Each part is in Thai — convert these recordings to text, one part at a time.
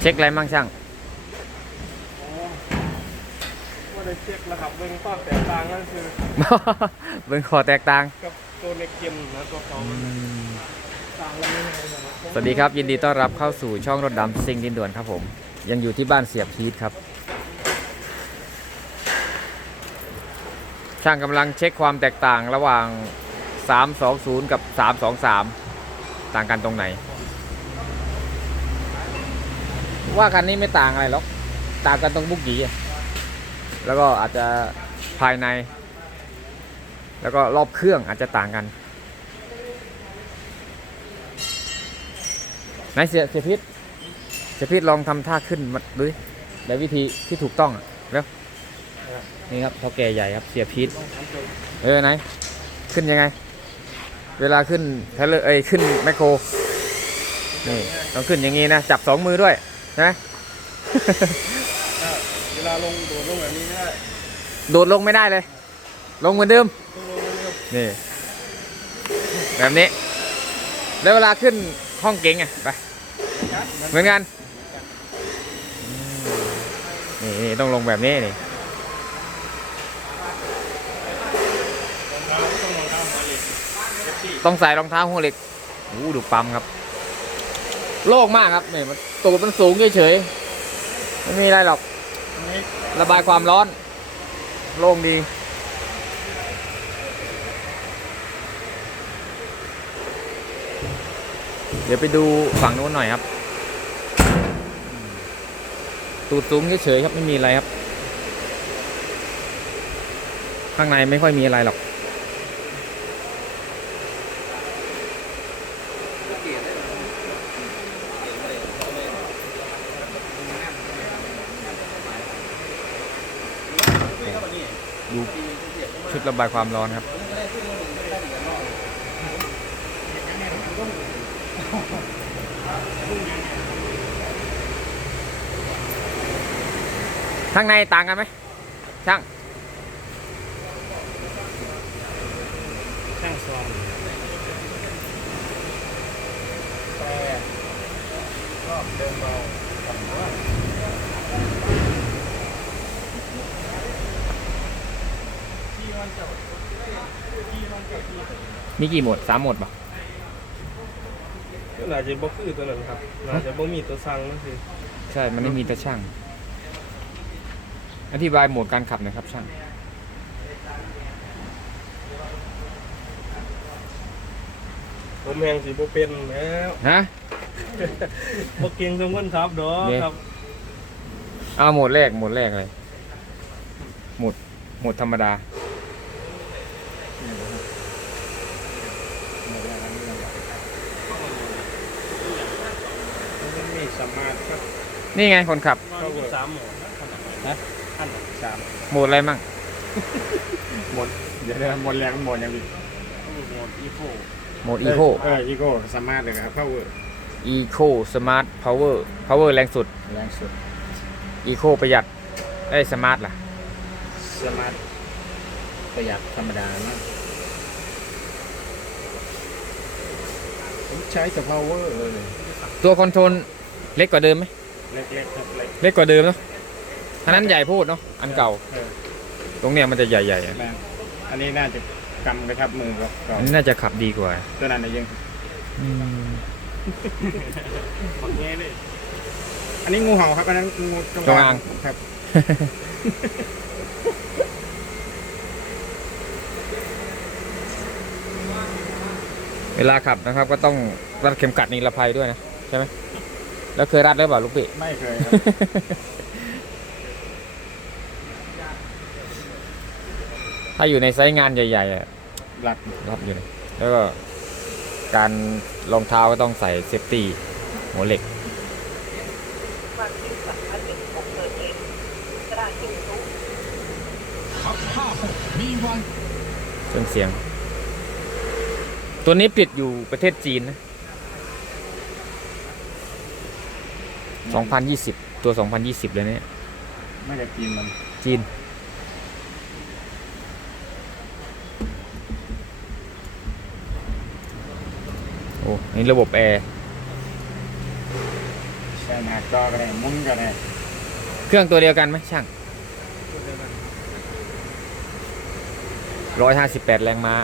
เช็คอะไรมั่งช่างว่าได้เช็คแล้วครับเบิ่งข้อแตกต่างก็คือเบิ่งคอแตกต่าง กับตัวในเกมนะตัวเขามันต่างกันยังไงนะครับสวัสดีครับ ยินดีต้อนรับเข้าสู่ช่องรถดำซิงดินด่วนครับผม ยังอยู่ที่บ้านเสียบพีทครับ ช่างกำลังเช็คความแตกต่างระหว่าง 320 กับ 323 ต่างกันตรงไหน ว่ากันนี้ไม่ต่างอะไรหรอก ต่างกันตรงบุกี้แล้วก็อาจจะภายใน แล้วก็รอบเครื่องอาจจะต่างกันไหนเสียเสียพิษเสียพิษลองทำท่าขึ้นมาดูดิแบบวิธีที่ถูกต้องอะแล้วนี่ครับเท่าแก่ใหญ่ครับเสียพิษเออไหน ขึ้นยังไง เวลาขึ้นเทเลอร์เอ้ยขึ้นแมคโครนี่ต้องขึ้นอย่างงี้นะ จับสองมือด้วยนะเวลาลงโดดลงแบบนี้ไม่ได้โดดลงไม่ได้เลย ลงเหมือนเดิมต้องลงแบบนี้ครับนี่ แบบนี้ แล้วเวลาขึ้นห้องเก๋งอะไป เหมือนกันนี่นี่ต้องลงแบบนี้นี่ ต้องใส่รองเท้าหัวเหล็กโอ้ดูปั๊มครับ โล่งมากครับเนี่ยมันตูดมันสูงเฉยๆไม่มีอะไรหรอกระบายความร้อน โล่งดี เดี๋ยวไปดูฝั่งนู้นหน่อยครับ ตูดสูงเฉยๆครับไม่มีอะไรครับ ข้างในไม่ค่อยมีอะไรหรอก ดูชุด ระบายความร้อนครับ ข้างในต่างกันไหมช่างช่างซองแต่ก็เดินเบา มันจะที่มันจะที่มีกี่โหมดสามโหมดปะก็น่าจะบ่คือตัวนั้นครับน่าจะบ่มีตัวสั่งนั่นสิใช่ มันไม่มีแต่ช่าง อธิบายโหมดการขับหน่อยครับช่าง ผมแหงสิบ่เป็นแล้วฮะบ่เก่งสมคนครับดอกเนี่ยครับเอาโหมดแรกโหมดแรกเลยโหมดโหมดธรรมดา มันมี สามารถครับนี่ไงคนขับเข้าสามหมดนะขั้นสามโหมดอะไรมั่งหมดเดี๋ยวเดี๋ยวหมดแรงหมดยังดีโหมดอีโคโหมดอีโคเอออีโก้สามารถเลยครับเข้าเวอร์อีโคสมาร์ทพาวเวอร์พาวเวอร์แรงสุดแรงสุดอีโคประหยัดไอ้สมาร์ทล่ะสมาร์ทประหยัดธรรมดานะผมใช้แต่พาวเวอร์เลยตัวคอนโทรล เล็กกว่าเดิมไหมเล็กๆครับเล็กเล็กกว่าเดิมเนาะอันนั้นใหญ่โพูดเนาะอันเก่าเออตรงเนี้ยมันจะใหญ่ๆอะแรงอันนี้น่าจะกำกระชับมือครับก็อันนี้น่าจะขับดีกว่าตัวนั้นนะยังฝักแง่เลยอันนี้งูเห่าครับอันนั้นงูจงจงอางครับเวลาขับนะครับ ก็ต้องรัดเข็มกัดนิรภัยด้วยนะใช่ไหม แล้วเคยรัดหรือเปล่าลูกพี่ ไม่เคยครับ ถ้าอยู่ในไซต์งานใหญ่ๆอะหลักรัดอยู่นะแล้วก็การรองเท้าก็ต้องใส่เซฟตี้หัวเหล็ก ความจริงสำคัญเป็นของเกิดเหตุกระดาษทิชชู่เครื่องเสียง ตัวนี้ผลิตอยู่ประเทศจีนนะ 2020ตัว2020เลยเนี่ยไม่ได้กินมันจีนออ้นี่ระบบแอร์แช่หน้าจอกันเลยมุนกันเลยเครื่องตัวเดียวกันไหมช่างร้อยห้าสิบแปดแรงม้า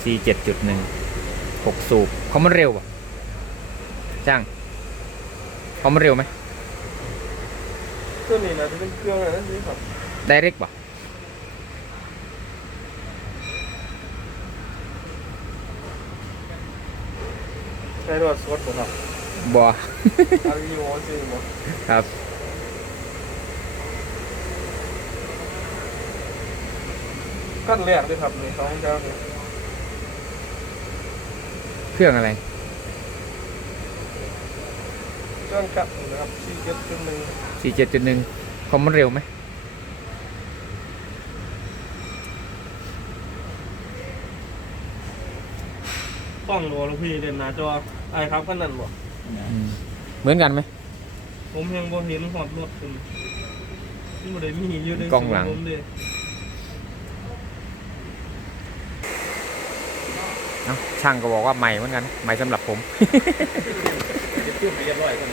C เจ็ดจุดหนึ่งหกสูบเขามันเร็วป่ะช่าง เขามันเร็วไหมตัวนี้นะจะเป็นเครื่องอะไรนั่นนี่ครับไดเรกป่ะใช้รถสดบ่ครับบัวอาริโอจริงบ่ครับขั้นแรกเลยครับนี่สองเจ้านี่เครื่องอะไร เครื่องกัดนะครับสี่เจ็ดจุดหนึ่ง C เจ็ดจุดหนึ่งเขามันเร็วไหมกล้องโลลูกพี่เด่นหน้าจอไอ้ครับขั้นนั้นบ่อืมเหมือนกันไหม ผมยังบ่เห็นหอดรถคุณนี่บ่ได้มีอยู่ในกล้องหลังสมุดผมเด้เอ้าช่างก็บอกว่าใหม่เหมือนกันใหม่สำหรับผม จะตื้มไปเรียบร้อยกัน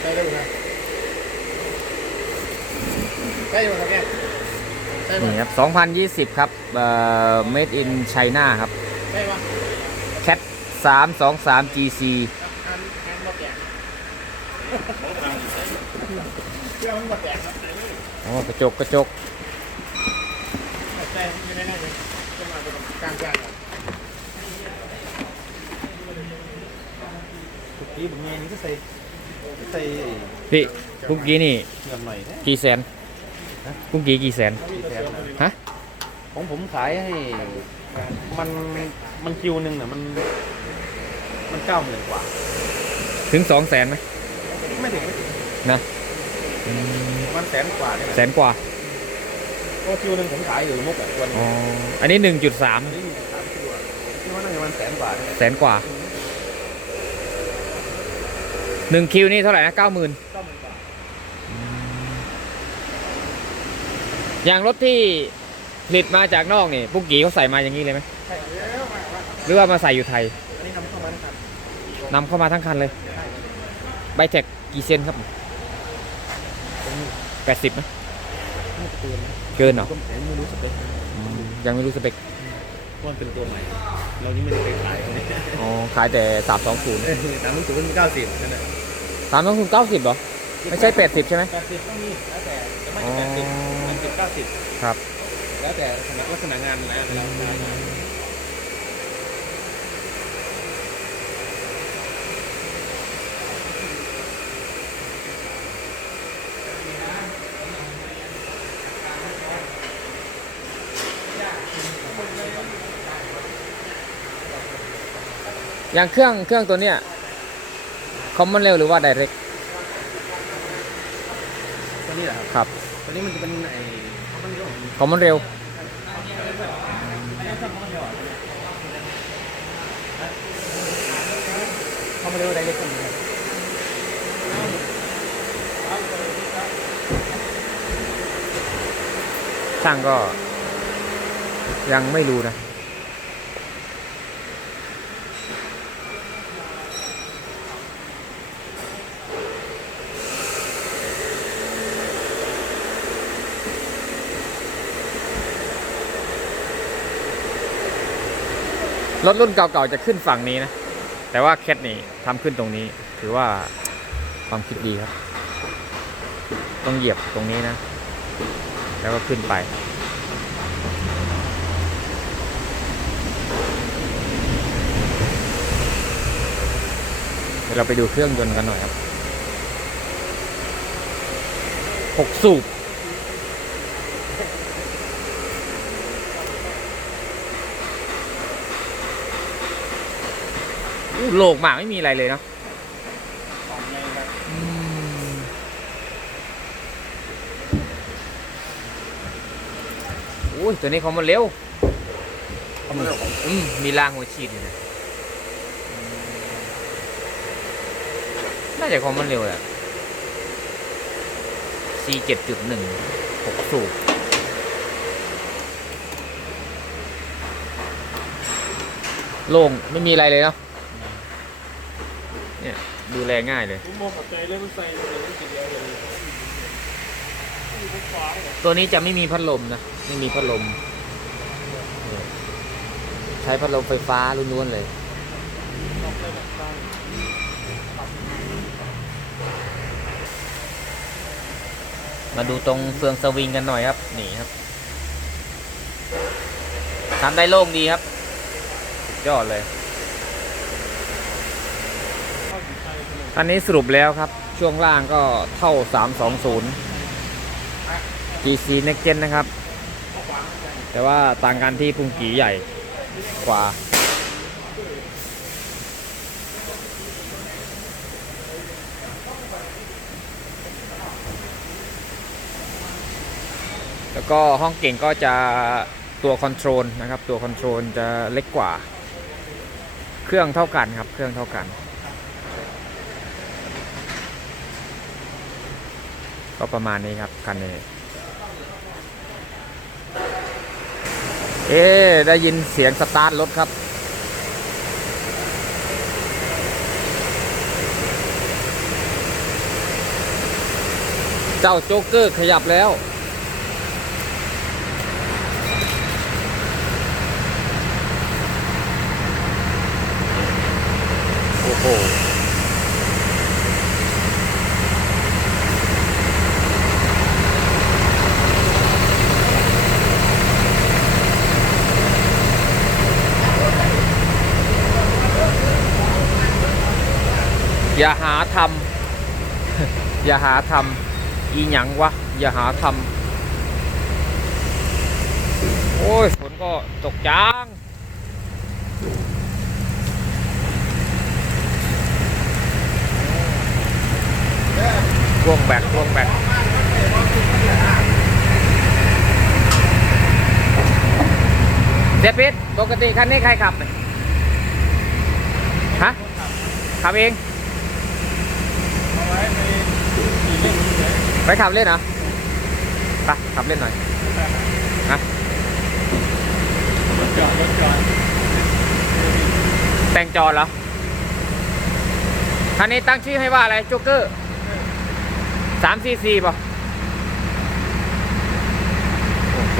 ใช่ได้ไหมใช่ไหมครับแกใช่ไหมนี่ครับ 2020 ครับเอ่อ made in China ครับใช่ไหม cat 323 GC อันอันบ่แตกเครื่องมันบ่แตกครับโอ้กระจกกระจก แต่ไม่ได้น่าจะจะมาเป็นกลางกลาง ทุกทีผมเงี้ยนี่ก็ใส่ใส่พี่กุ๊กกี้นี่เงินหน่อยนะกี่แสนกุ๊กกี้กี่แสนแถมนะฮะของผมขายให้มันมันคิวหนึ่งเนี่ยมัน มันเก้าหมื่นกว่า ถึงสองแสนไหมไม่ถึงไม่ถึงนะมันแสนกว่าเนี่ยแสนกว่าก็คิวหนึ่งผมขายอยู่มุกแบบตัวนึงอ๋ออันนี้1.3อันนี้มีสามคิวอะคิดว่าน่าจะประมันแสนกว่าเนี่ยแสนกว่า หนึ่งคิวนี่เท่าไหร่นะเก้าหมื่นเก้าหมื่นกว่าอย่างรถที่ผลิตมาจากนอกนี่ปุกกี้เขาใส่มาอย่างนี้เลยไหมใช่แล้วมาว่าหรือว่ามาใส่อยู่ไทยอันนี้นำเข้ามานะครับนำเข้ามาทั้งคันเลยใบแท็กกี่เซนครับแปดสิบไหมน่าจะเกินนะเกินเหรอก็ผมไม่รู้สเปคอืมยังไม่รู้สเปคเพราะมันเป็นตัวใหม่ เรายังไม่ได้ไปขายเขาเนี่ยอ๋อขายแต่สามสองศูนย์เออตามรู้สึกว่ามันเก้าสิบนั่นแหละสามสองศูนย์เก้าสิบเหรอ ไม่ใช่แปดสิบใช่ไหมแปดสิบต้องมีแล้วแต่จะไม่อ๋อแปดสิบแปดสิบเก้าสิบครับ แล้วแต่ลักษณะลักษณะงานนะแล้วแต่ อย่างเครื่องเครื่องตัวเนี้ยคอมมอนเร็วหรือว่าไดเรกตัวนี้แหละครับครับ ตัวนี้มันจะเป็นไอ้มันเรียกว่าคอมมอนเร็วเขาไม่เรียกว่าไดเรกต์ครับช่างก็ยังไม่รู้นะ รถรุ่นเก่าๆจะขึ้นฝั่งนี้นะ แต่ว่าแคทนี่ทำขึ้นตรงนี้ ถือว่าความคิดดีครับ ต้องเหยียบตรงนี้นะ แล้วก็ขึ้นไป เดี๋ยวเราไปดูเครื่องยนต์กันหน่อยครับหกสูบ อู้โลกมากไม่มีอะไรเลยเนาะของในครับอุ้ยตัวนี้เขามาเร็วเขาไม่เรียกว่าอืมมีรางหัวฉีดอยู่นะน่าจะความมันเร็วแหละ C เจ็ดจุดหนึ่งหกสูบโล่งไม่มีอะไรเลยเนาะ ดูแลง่ายเลย ผมมองเข้าใจเลยมันใส่เลยมันกินแล้วเลยอยู่บนฟ้าเนี่ยตัวนี้จะไม่มีพัดลมนะ ไม่มีพัดลม ใช้พัดลมไฟฟ้าล้วนๆเลยต้องไปแบบตั้งมาดูตรงเฟืองสวิงกันหน่อยครับ นี่ครับทำได้โล่งดีครับสุดยอดเลย เข้าอยู่ใจขนาด อันนี้สรุปแล้วครับ ช่วงล่างก็เท่า 320 GC Next Gen นะครับ แต่ว่าต่างกันที่พุงกีใหญ่กว่า แล้วก็ห้องเก่งก็จะตัวคอนโทรลนะครับ ตัวคอนโทรลจะเล็กกว่า เครื่องเท่ากันครับ เครื่องเท่ากัน ก็ประมาณนี้ครับคันนี้ เอ๊ได้ยินเสียงสตาร์ทรถครับ เจ้าโจ๊กเกอร์ขยับแล้วโอ้โห อย่าหาทำอย่าหาทำอีหยังวะ อย่าหาทำโอ้ยฝนก็ตกจางพ่วงแบกพ่วงแบกเจ็ดพิษปกติคันนี้ใครขับเนี่ยฮะ ขับเอง ไปขี่เล่นเฉยไปขับเล่นเหรอไปขับเล่นหน่อยฮะจอดรถจอดแต่งจอดเหรอคันนี้ตั้งชื่อให้ว่าอะไรโจ๊กเกอร์สามซีซีป่ะโอ้โห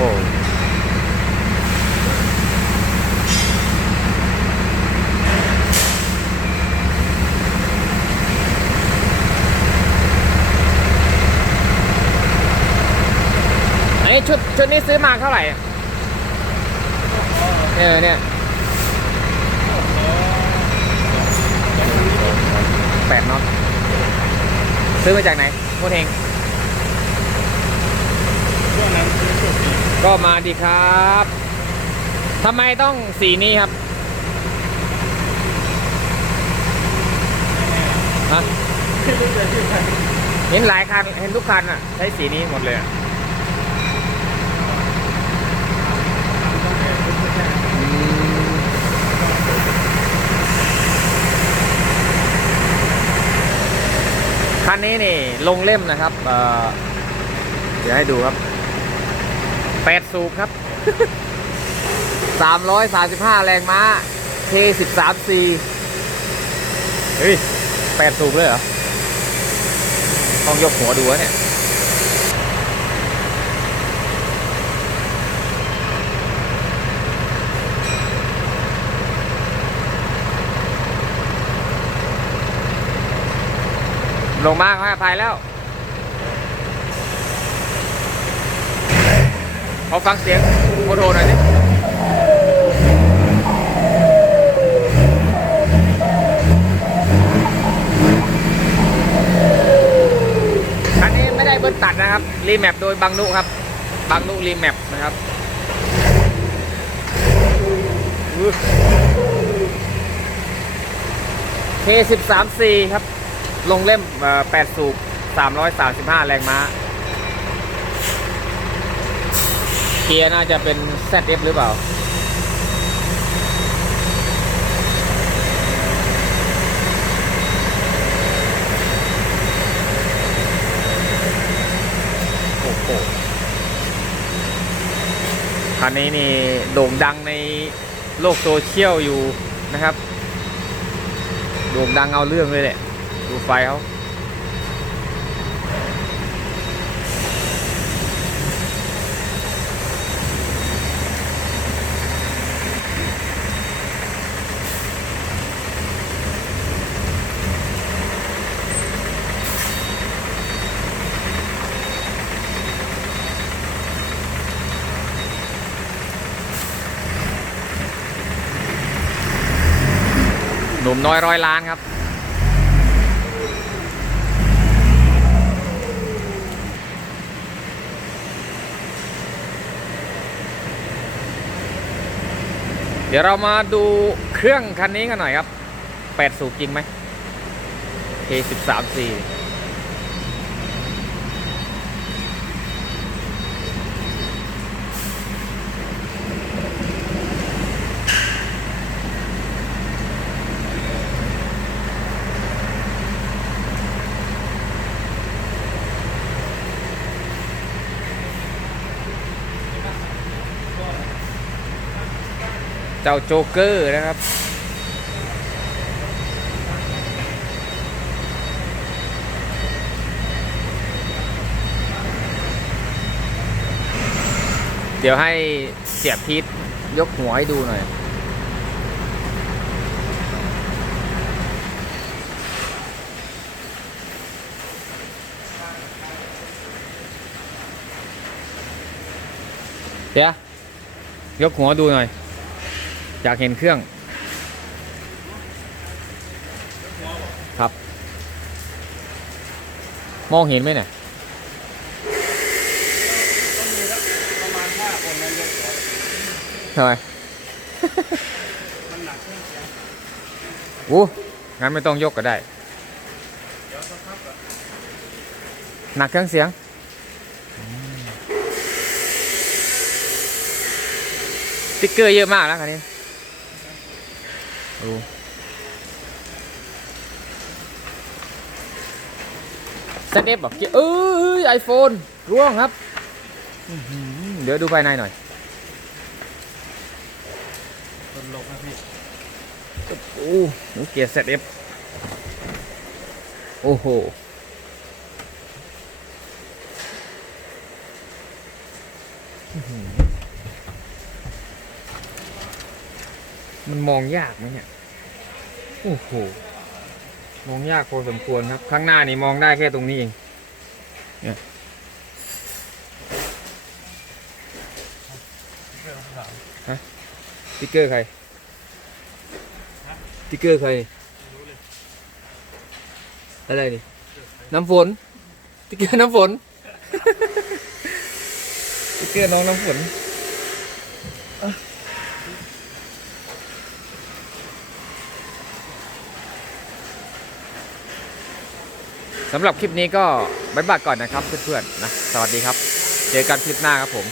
ชุดชุดนี้ซื้อมาเท่าไหร่เนี่ยเนี่ยแปดเนาะซื้อมาจากไหนโคตรเฮงช่วงนั้นคืองก็มาดีครับทำไมต้องสีนี้ครับฮะเห็นหลายคัน เห็นทุกคันอะ ใช้สีนี้หมดเลยอะอืม คันนี้นี่ลงเล่มนะครับ เอ่อ เดี๋ยวให้ดูครับแปดสูบครับสามร้อยสามสิบห้าแรงม้า K สิบสาม C เฮ้ยแปดสูบเลยเหรอ ต้องยกหัวดูวะเนี่ย ลงมากให้อภัยแล้วขอฟังเสียงโมโทหน่อยดิคันนี้ไม่ได้เบิ้ลตัดนะครับ รีแมปโดยบังนุครับบังนุรีแมปนะครับเคสิบสามซีครับ ลงเล่มแปดสูบสามร้อยสามสิบห้าแรงม้า เกียร์น่าจะเป็น ZF หรือเปล่า โอ้โห คันนี้นี่โด่งดังในโลกโซเชียลอยู่นะครับ โด่งดังเอาเรื่องเลยแหละ ดูไฟเขาหนุ่มน้อยร้อยล้านครับ ดี๋ยวเรามาดูเครื่องคันนี้กันหน่อยครับ 8 สูบจริงไหม K134 เจ้าโจ๊กเกอร์นะครับเดี๋ยวให้เสียพีทยกหัวให้ดูหน่อย เดี๋ยวยกหัวดูหน่อย อยากเห็นเครื่อง ครับ มองเห็นไหมเนี่ยต้องมีสักประมาณห้าคนนั้นเยอะกว่าทำไมมันหนักเครื่องเสียงอู้งั้นไม่ต้องยกก็ได้เดี๋ยวสักพักอะหนักเครื่องเสียงสติ๊กเกอร์เยอะมากนะคันนี้ ดูเซตเอฟบอกเอ้ยไอโฟนร่วงครับอื้อหือเดี๋ยวดูภายในหน่อยคนลงนะพี่โอ้โหเกียร์เซตเอฟโอ้โห มันมองยากไหมเนี่ย โอ้โห มองยากพอสมควรครับ ข้างหน้านี่มองได้แค่ตรงนี้เอง เนี่ยฮะสติ๊กเกอร์ใครสติ๊กเกอร์ใคร อะไรนี่ น้ำฝนสติ๊กเกอร์น้ำฝนสติ๊กเกอร์น้องน้ำฝน สำหรับคลิปนี้ก็บ๊ายบายก่อนนะครับเพื่อนๆนะสวัสดีครับ เจอกันคลิปหน้าครับผม